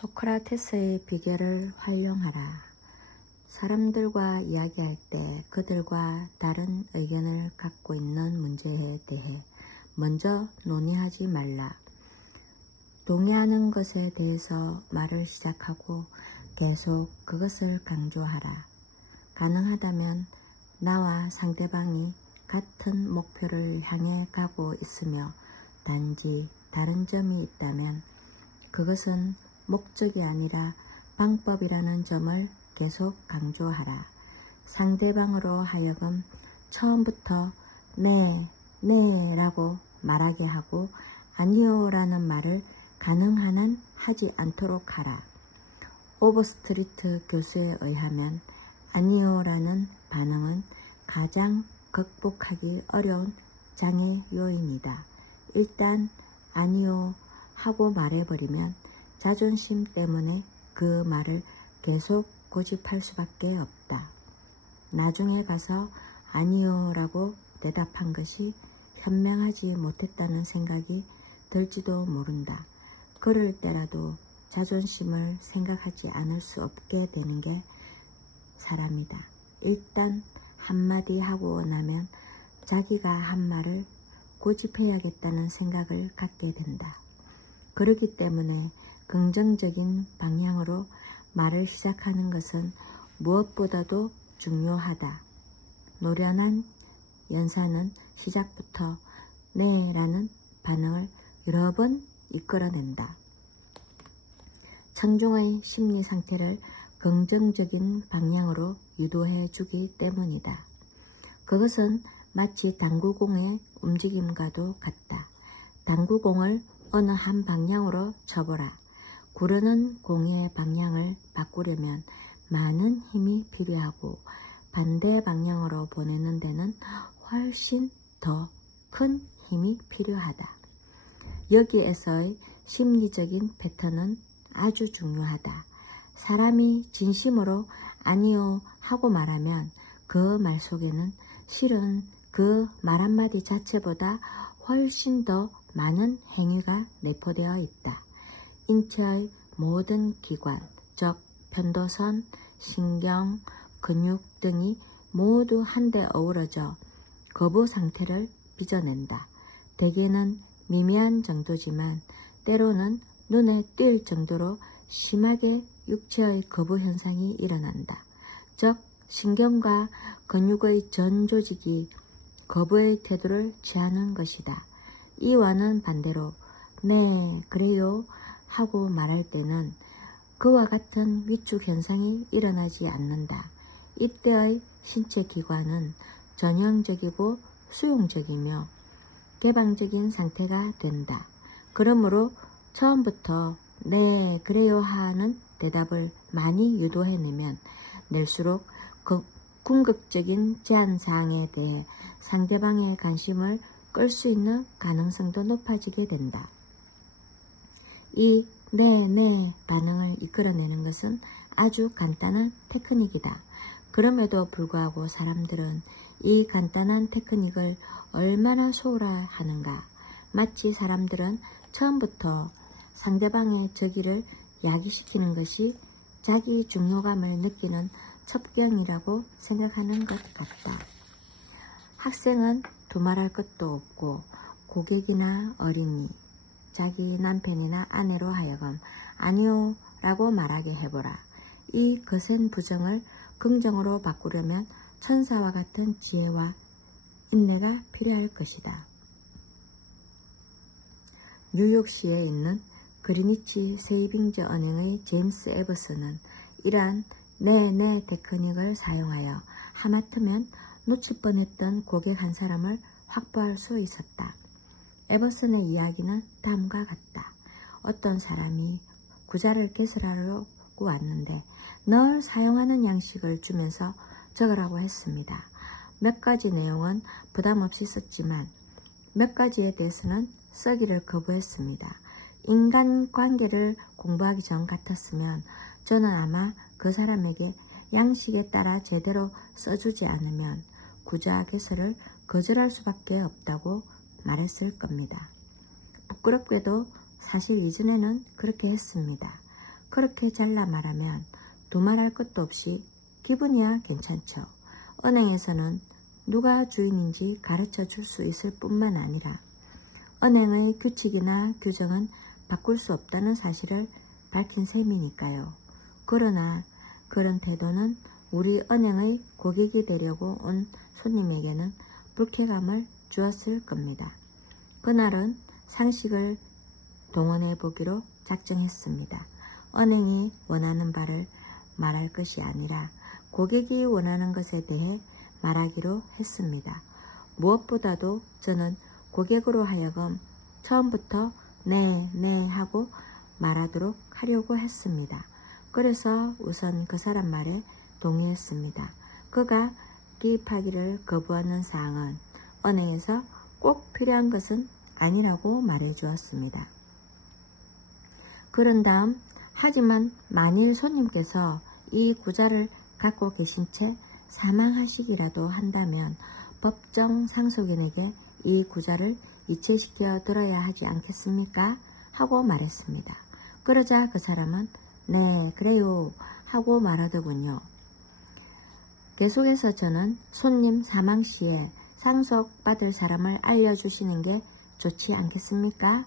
소크라테스의 비결을 활용하라. 사람들과 이야기할 때 그들과 다른 의견을 갖고 있는 문제에 대해 먼저 논의하지 말라. 동의하는 것에 대해서 말을 시작하고 계속 그것을 강조하라. 가능하다면 나와 상대방이 같은 목표를 향해 가고 있으며 단지 다른 점이 있다면 그것은 목적이 아니라 방법이라는 점을 계속 강조하라. 상대방으로 하여금 처음부터 네, 네 라고 말하게 하고 아니요 라는 말을 가능한 한 하지 않도록 하라. 오버스트리트 교수에 의하면 아니요 라는 반응은 가장 극복하기 어려운 장애 요인이다. 일단 아니요 하고 말해버리면 자존심 때문에 그 말을 계속 고집할 수밖에 없다. 나중에 가서 아니요 라고 대답한 것이 현명하지 못했다는 생각이 들지도 모른다. 그럴 때라도 자존심을 생각하지 않을 수 없게 되는 게 사람이다. 일단 한마디 하고 나면 자기가 한 말을 고집해야겠다는 생각을 갖게 된다. 그렇기 때문에 긍정적인 방향으로 말을 시작하는 것은 무엇보다도 중요하다. 노련한 연사는 시작부터 네 라는 반응을 여러 번 이끌어낸다. 청중의 심리 상태를 긍정적인 방향으로 유도해 주기 때문이다. 그것은 마치 당구공의 움직임과도 같다. 당구공을 어느 한 방향으로 쳐보라. 구르는 공의 방향을 바꾸려면 많은 힘이 필요하고 반대 방향으로 보내는 데는 훨씬 더 큰 힘이 필요하다. 여기에서의 심리적인 패턴은 아주 중요하다. 사람이 진심으로 아니요 하고 말하면 그 말 속에는 실은 그 말 한마디 자체보다 훨씬 더 많은 행위가 내포되어 있다. 인체의 모든 기관, 즉 편도선, 신경, 근육 등이 모두 한데 어우러져 거부 상태를 빚어낸다. 대개는 미미한 정도지만 때로는 눈에 띌 정도로 심하게 육체의 거부 현상이 일어난다. 즉 신경과 근육의 전 조직이 거부의 태도를 취하는 것이다. 이와는 반대로 네, 그래요 하고 말할 때는 그와 같은 위축 현상이 일어나지 않는다. 이때의 신체 기관은 전형적이고 수용적이며 개방적인 상태가 된다. 그러므로 처음부터 네, 그래요 하는 대답을 많이 유도해내면 낼수록 궁극적인 제한사항에 대해 상대방의 관심을 끌 수 있는 가능성도 높아지게 된다. 이 네 반응을 이끌어내는 것은 아주 간단한 테크닉이다. 그럼에도 불구하고 사람들은 이 간단한 테크닉을 얼마나 소홀하는가. 마치 사람들은 처음부터 상대방의 저기를 야기시키는 것이 자기 중요감을 느끼는 첩경이라고 생각하는 것 같다. 학생은 두말할 것도 없고 고객이나 어린이, 자기 남편이나 아내로 하여금 아니요 라고 말하게 해보라. 이 거센 부정을 긍정으로 바꾸려면 천사와 같은 지혜와 인내가 필요할 것이다. 뉴욕시에 있는 그리니치 세이빙즈 은행의 제임스 에버슨은 이러한 네 테크닉을 사용하여 하마터면 놓칠 뻔했던 고객 한 사람을 확보할 수 있었다. 에버슨의 이야기는 다음과 같다. 어떤 사람이 구자를 개설하려고 왔는데 늘 사용하는 양식을 주면서 적으라고 했습니다. 몇 가지 내용은 부담 없이 썼지만 몇 가지에 대해서는 쓰기를 거부했습니다. 인간관계를 공부하기 전 같았으면 저는 아마 그 사람에게 양식에 따라 제대로 써주지 않으면 구자 개설을 거절할 수밖에 없다고 말했을 겁니다. 부끄럽게도 사실 이전에는 그렇게 했습니다. 그렇게 잘라 말하면 두말할 것도 없이 기분이야 괜찮죠. 은행에서는 누가 주인인지 가르쳐 줄 수 있을 뿐만 아니라 은행의 규칙이나 규정은 바꿀 수 없다는 사실을 밝힌 셈이니까요. 그러나 그런 태도는 우리 은행의 고객이 되려고 온 손님에게는 불쾌감을 주었을 겁니다. 그날은 상식을 동원해 보기로 작정했습니다. 은행이 원하는 바를 말할 것이 아니라 고객이 원하는 것에 대해 말하기로 했습니다. 무엇보다도 저는 고객으로 하여금 처음부터 네 하고 말하도록 하려고 했습니다. 그래서 우선 그 사람 말에 동의했습니다. 그가 기입하기를 거부하는 사항은 은행에서 꼭 필요한 것은 아니라고 말해 주었습니다. 그런 다음 하지만 만일 손님께서 이 구자를 갖고 계신 채 사망하시기라도 한다면 법정 상속인에게 이 구자를 이체시켜 들어야 하지 않겠습니까? 하고 말했습니다. 그러자 그 사람은 네 그래요 하고 말하더군요. 계속해서 저는 손님 사망 시에 상속받을 사람을 알려주시는 게 좋지 않겠습니까?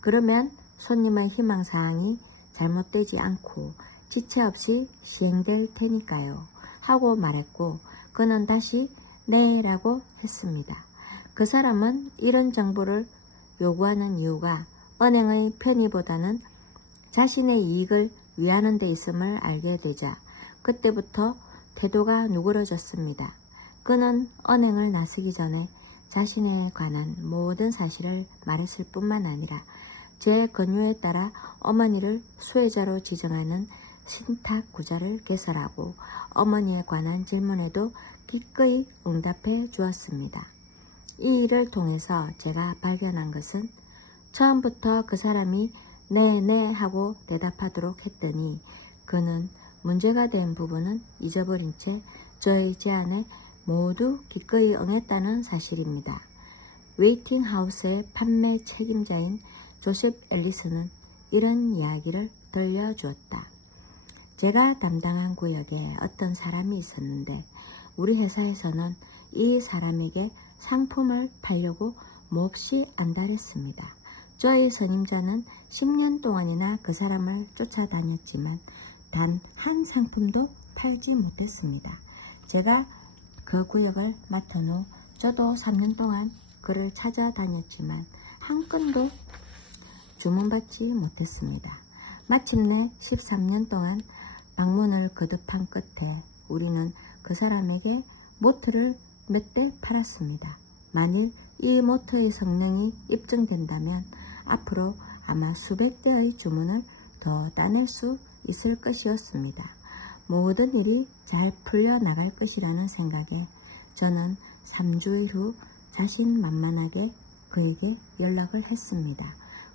그러면 손님의 희망사항이 잘못되지 않고 지체 없이 시행될 테니까요. 하고 말했고 그는 다시 네 라고 했습니다. 그 사람은 이런 정보를 요구하는 이유가 은행의 편의보다는 자신의 이익을 위하는 데 있음을 알게 되자 그때부터 태도가 누그러졌습니다. 그는 은행을 나서기 전에 자신에 관한 모든 사실을 말했을 뿐만 아니라 제 권유에 따라 어머니를 수혜자로 지정하는 신탁구자를 개설하고 어머니에 관한 질문에도 기꺼이 응답해 주었습니다. 이 일을 통해서 제가 발견한 것은 처음부터 그 사람이 네 하고 대답하도록 했더니 그는 문제가 된 부분은 잊어버린 채 저의 제안에 모두 기꺼이 응했다는 사실입니다. 웨이팅하우스의 판매 책임자인 조셉 앨리스는 이런 이야기를 들려주었다. 제가 담당한 구역에 어떤 사람이 있었는데 우리 회사에서는 이 사람에게 상품을 팔려고 몹시 안달했습니다. 저희 선임자는 10년 동안이나 그 사람을 쫓아다녔지만 단 한 상품도 팔지 못했습니다. 제가 그 구역을 맡은 후 저도 3년 동안 그를 찾아다녔지만 한 건도 주문받지 못했습니다. 마침내 13년 동안 방문을 거듭한 끝에 우리는 그 사람에게 모트를 몇 대 팔았습니다. 만일 이 모트의 성능이 입증된다면 앞으로 아마 수백 대의 주문을 더 따낼 수 있을 것이었습니다. 모든 일이 잘 풀려나갈 것이라는 생각에 저는 3주일 후 자신만만하게 그에게 연락을 했습니다.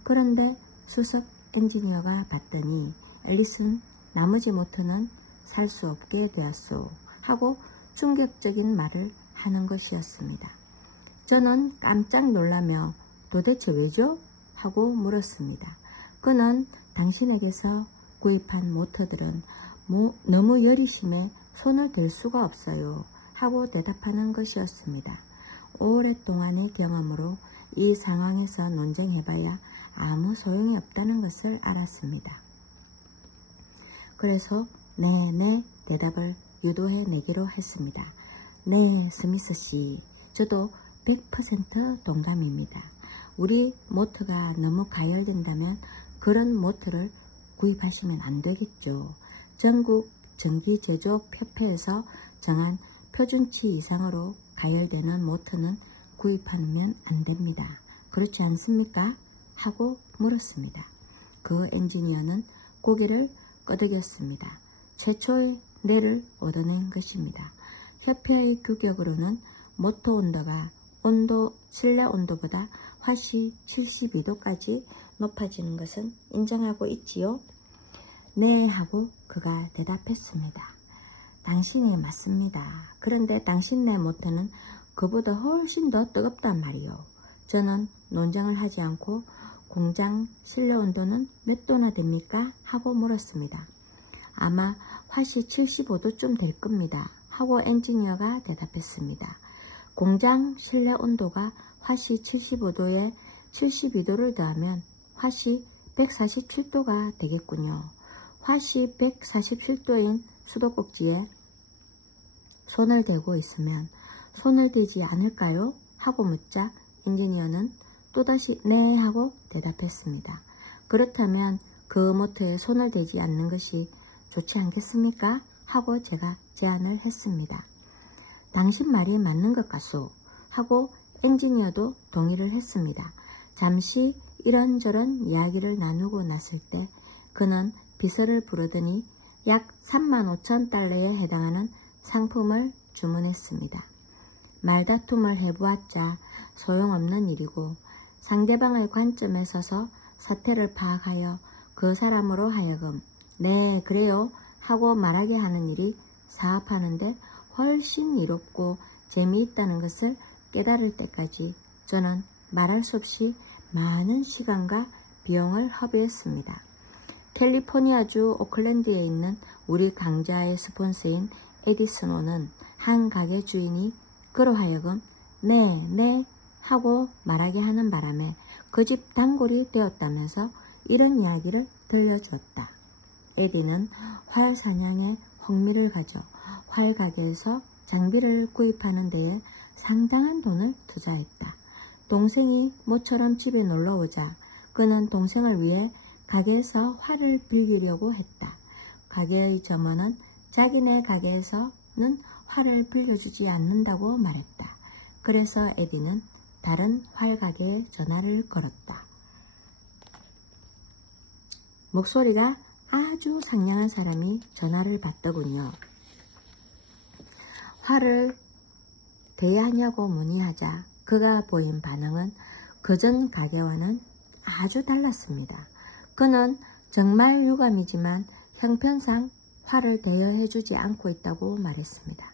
그런데 수석 엔지니어가 봤더니 앨리슨 나머지 모터는 살 수 없게 되었소 하고 충격적인 말을 하는 것이었습니다. 저는 깜짝 놀라며 도대체 왜죠? 하고 물었습니다. 그는 당신에게서 구입한 모터들은 너무 열이 심해 손을 댈 수가 없어요 하고 대답하는 것이었습니다. 오랫동안의 경험으로 이 상황에서 논쟁해봐야 아무 소용이 없다는 것을 알았습니다. 그래서 네 대답을 유도해 내기로 했습니다. 네, 스미스 씨, 저도 100% 동감입니다. 우리 모터가 너무 가열된다면 그런 모터를 구입하시면 안 되겠죠. 전국 전기제조협회에서 정한 표준치 이상으로 가열되는 모터는 구입하면 안 됩니다. 그렇지 않습니까? 하고 물었습니다. 그 엔지니어는 고개를 끄덕였습니다. 최초의 뇌를 얻어낸 것입니다. 협회의 규격으로는 모터 온도가 실내 온도보다 화씨 72도까지 높아지는 것은 인정하고 있지요? 네 하고 그가 대답했습니다. 당신이 맞습니다. 그런데 당신네 모터는 그보다 훨씬 더 뜨겁단 말이요. 저는 논쟁을 하지 않고 공장 실내 온도는 몇 도나 됩니까? 하고 물었습니다. 아마 화씨 75도쯤 될 겁니다. 하고 엔지니어가 대답했습니다. 공장 실내 온도가 화씨 75도에 72도를 더하면 화씨 147도가 되겠군요. 화씨 147도인 수도꼭지에 손을 대고 있으면 손을 대지 않을까요? 하고 묻자 엔지니어는 또다시 네 하고 대답했습니다. 그렇다면 그 모터에 손을 대지 않는 것이 좋지 않겠습니까? 하고 제가 제안을 했습니다. 당신 말이 맞는 것 같소 하고 엔지니어도 동의를 했습니다. 잠시 이런저런 이야기를 나누고 났을 때 그는 비서를 부르더니 약 35,000달러에 해당하는 상품을 주문했습니다. 말다툼을 해보았자 소용없는 일이고 상대방의 관점에 서서 사태를 파악하여 그 사람으로 하여금 네 그래요 하고 말하게 하는 일이 사업하는데 훨씬 이롭고 재미있다는 것을 깨달을 때까지 저는 말할 수 없이 많은 시간과 비용을 허비했습니다. 캘리포니아주 오클랜드에 있는 우리 강자의 스폰서인 에디슨호는 한 가게 주인이 그로 하여금 네 하고 말하게 하는 바람에 그 집 단골이 되었다면서 이런 이야기를 들려주었다. 에디는 활 사냥에 흥미를 가져 활 가게에서 장비를 구입하는 데에 상당한 돈을 투자했다. 동생이 모처럼 집에 놀러오자 그는 동생을 위해 가게에서 활을 빌리려고 했다. 가게의 점원은 자기네 가게에서는 활을 빌려주지 않는다고 말했다. 그래서 에디는 다른 활 가게에 전화를 걸었다. 목소리가 아주 상냥한 사람이 전화를 받더군요. 활을 대여하냐고 문의하자 그가 보인 반응은 그전 가게와는 아주 달랐습니다. 그는 정말 유감이지만 형편상 활을 대여해주지 않고 있다고 말했습니다.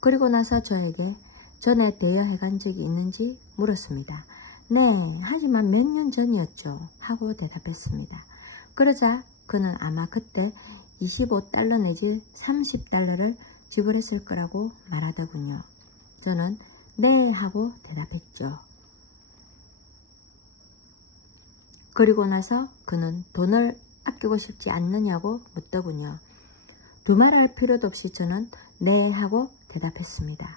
그리고 나서 저에게 전에 대여해간 적이 있는지 물었습니다. 네, 하지만 몇 년 전이었죠. 하고 대답했습니다. 그러자 그는 아마 그때 25달러 내지 30달러를 지불했을 거라고 말하더군요. 저는 네 하고 대답했죠. 그리고 나서 그는 돈을 아끼고 싶지 않느냐고 묻더군요. 두말할 필요도 없이 저는 네 하고 대답했습니다.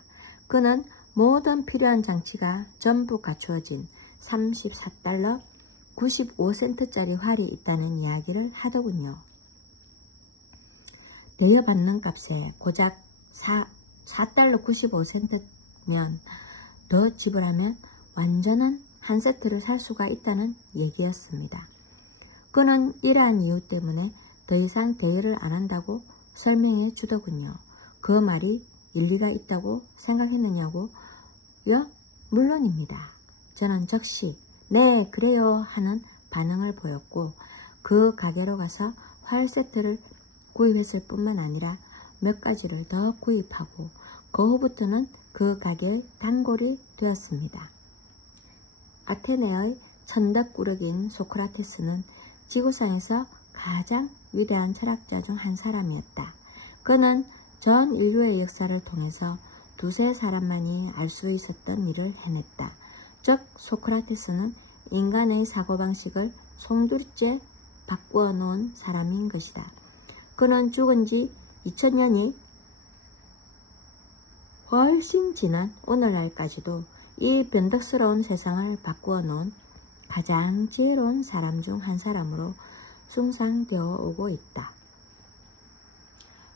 그는 모든 필요한 장치가 전부 갖추어진 34달러 95센트짜리 활이 있다는 이야기를 하더군요. 대여받는 값에 고작 4달러 95센트면 더 지불하면 완전한 한 세트를 살 수가 있다는 얘기였습니다. 그는 이러한 이유 때문에 더 이상 대여를 안 한다고 설명해 주더군요. 그 말이 일리가 있다고 생각했느냐고요? 물론입니다. 저는 즉시 네 그래요 하는 반응을 보였고 그 가게로 가서 활 세트를 구입했을 뿐만 아니라 몇 가지를 더 구입하고 그 후부터는 그 가게의 단골이 되었습니다. 아테네의 천덕꾸러기인 소크라테스는 지구상에서 가장 위대한 철학자 중 한 사람이었다. 그는 전 인류의 역사를 통해서 두세 사람만이 알 수 있었던 일을 해냈다. 즉 소크라테스는 인간의 사고방식을 송두리째 바꾸어 놓은 사람인 것이다. 그는 죽은 지 2000년이 훨씬 지난 오늘날까지도 이 변덕스러운 세상을 바꾸어 놓은 가장 지혜로운 사람 중 한 사람으로 숭상되어 오고 있다.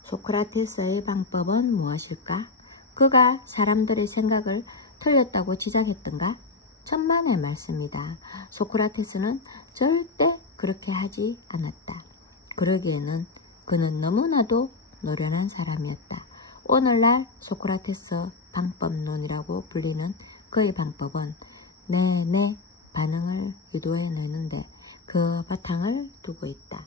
소크라테스의 방법은 무엇일까? 그가 사람들의 생각을 틀렸다고 지적했던가? 천만의 말씀이다. 소크라테스는 절대 그렇게 하지 않았다. 그러기에는 그는 너무나도 노련한 사람이었다. 오늘날 소크라테스 방법론이라고 불리는 그의 방법은 네 반응을 유도해내는데 그 바탕을 두고 있다.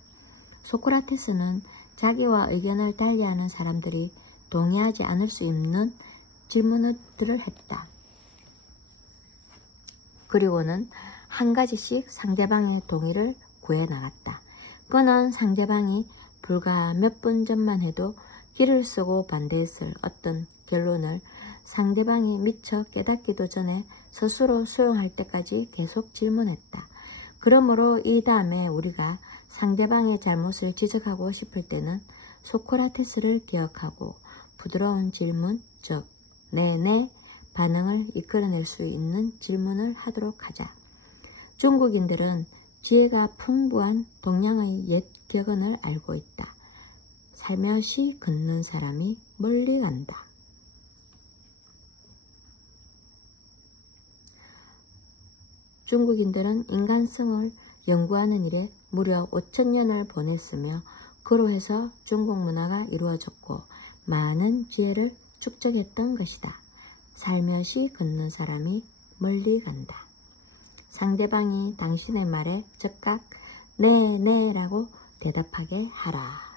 소크라테스는 자기와 의견을 달리하는 사람들이 동의하지 않을 수 있는 질문들을 했다. 그리고는 한 가지씩 상대방의 동의를 구해 나갔다. 그는 상대방이 불과 몇 분 전만 해도 기를 쓰고 반대했을 어떤 결론을 상대방이 미처 깨닫기도 전에 스스로 수용할 때까지 계속 질문했다. 그러므로 이 다음에 우리가 상대방의 잘못을 지적하고 싶을 때는 소크라테스를 기억하고 부드러운 질문, 즉 네 반응을 이끌어낼 수 있는 질문을 하도록 하자. 중국인들은 지혜가 풍부한 동양의 옛 격언을 알고 있다. 살며시 걷는 사람이 멀리 간다. 중국인들은 인간성을 연구하는 일에 무려 5,000년을 보냈으며 그로 해서 중국 문화가 이루어졌고 많은 지혜를 축적했던 것이다. 살며시 걷는 사람이 멀리 간다. 상대방이 당신의 말에 즉각 네라고 대답하게 하라.